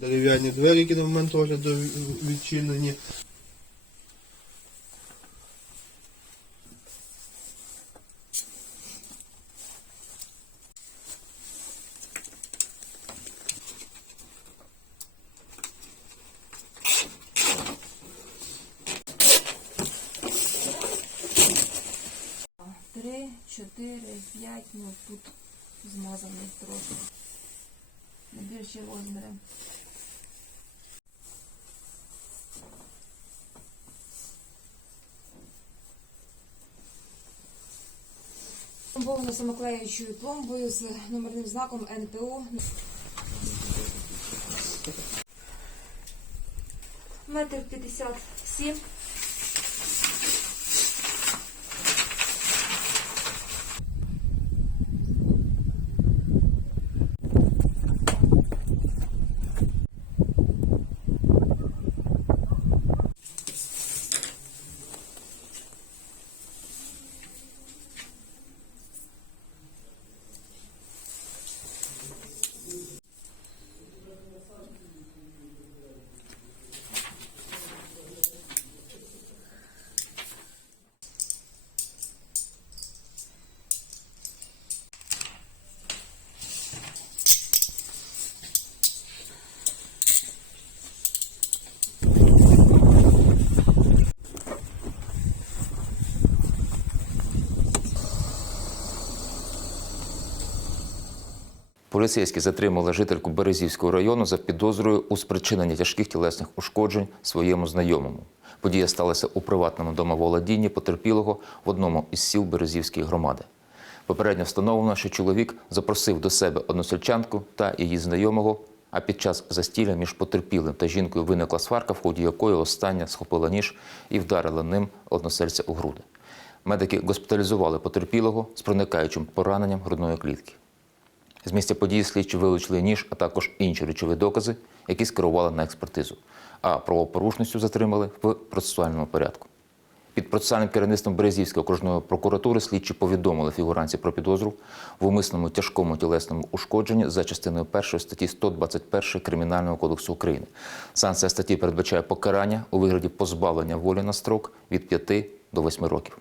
Дерев'яні двері, які на момент огляду відчинені. Три, чотири, п'ять, ну тут змазаний трохи. Не більші розміри. Пломбовано самоклеючою пломбою з номерним знаком НПО. Метр п'ятдесят сім. Поліцейські затримали жительку Березівського району за підозрою у спричиненні тяжких тілесних ушкоджень своєму знайомому. Подія сталася у приватному домоволодінні потерпілого в одному із сіл Березівської громади. Попередньо встановлено, що чоловік запросив до себе односельчанку та її знайомого. А під час застілля між потерпілим та жінкою виникла сварка, в ході якої остання схопила ніж і вдарила ним односельця у груди. Медики госпіталізували потерпілого з проникаючим пораненням грудної клітки. З місця події слідчі вилучили ніж, а також інші речові докази, які скерували на експертизу. А правопорушницю затримали в процесуальному порядку. Під процесуальним керівництвом Березівської окружної прокуратури слідчі повідомили фігуранці про підозру в умисному тяжкому тілесному ушкодженні за частиною 1 статті 121 Кримінального кодексу України. Санкція статті передбачає покарання у вигляді позбавлення волі на строк від 5 до 8 років.